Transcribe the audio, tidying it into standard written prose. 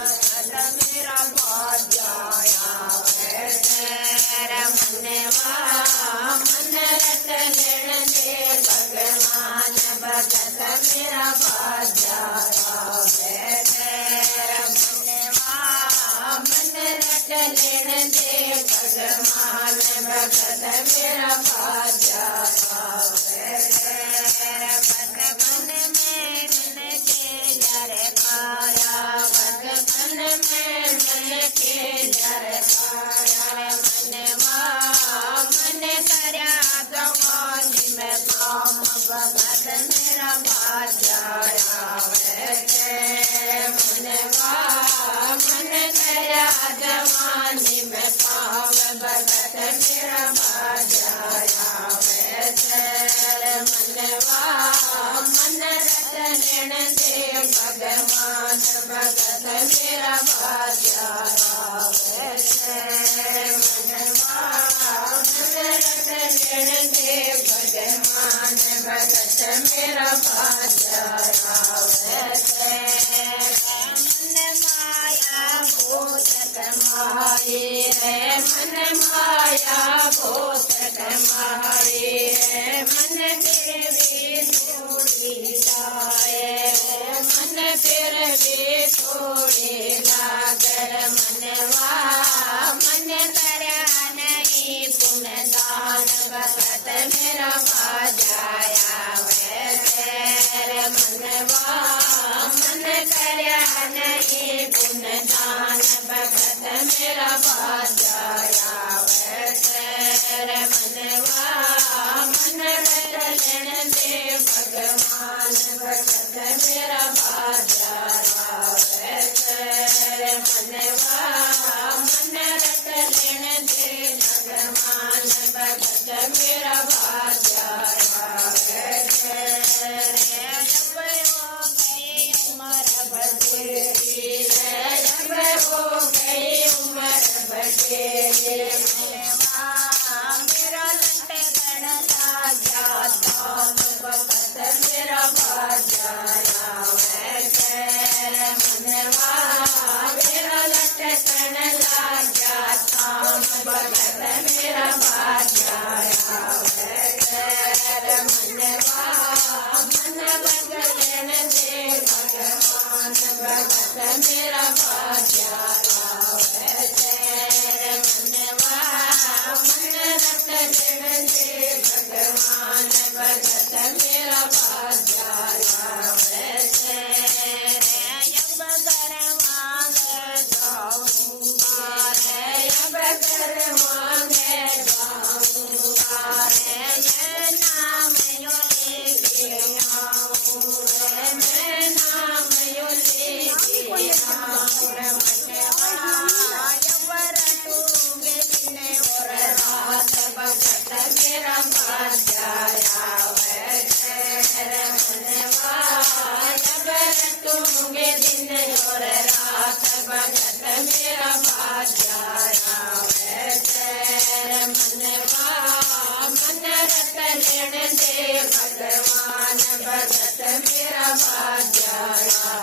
भगत मेरा भाग्याया वैसे मनवा मन रट लेण दे भगवान भगत मेरा भाग्याया वैसे मनवा मन रट लेण दे भगवान भगत मेरा भाग्याया वैसे भगवान में मन के डर पाया भगवान में मन के डर पाया मनवा मन करया गवानी में काम भगत मेरा भाग्याया वैसे मनवा मन करया गवानी में काम भगत मेरा भाग्याया वैसे मनवा मन रट लेण दे भगवान भगत मेरा भाग्याया वैसे मनवा मन रट लेण दे भगवान भगत मेरा भाग्याया वैसे मन माया भूत कमाए रे मन माया भूत कमाए रे मन फिर भी थोड़ी जाए मन फिर भी थोड़ी लागर मनवा मन करया नहीं पुण्यदान भगत मेरा भाग्याया वैसे मनवा मन करया नहीं पुण्यदान भगत मेरा भाग्याया वैसे मनवा मन रट लेण दे भगवान भगत मेरा भाग्याया वैसे मनवा मन रट लेण दे भगवान भगत मेरा भाग्याया वैसे जब हो गई उम्र बड़ेरी जब हो गई उम्र बड़ेरी मनवा मेरा लटकन लाग्या धाम भगत मेरा भाग्याया वैसे मनवा मेरा लटकन लाग्या धाम भगत मेरा भाग्याया वैसे मनवा मन बदलण दे भगवान भगत मेरा भाग्याया वैसे मनवा मन रट लेण दे भगवान भगत मेरा भाग्याया वैसे अब घर मांग जाऊंगा रे अब घर मांग जाऊंगा रे मैं नाम यो लेके आऊं रे मैं नाम यो लेके आऊं रे मनवा जब रटूंगे दिन और रात भगत मेरा भाग्याया वैसे मनवा जब रटूंगे दिन और रात भगत मेरा भाग्याया वैसे मनवा मन रट लेण दे भगवान भगत मेरा भाग्याया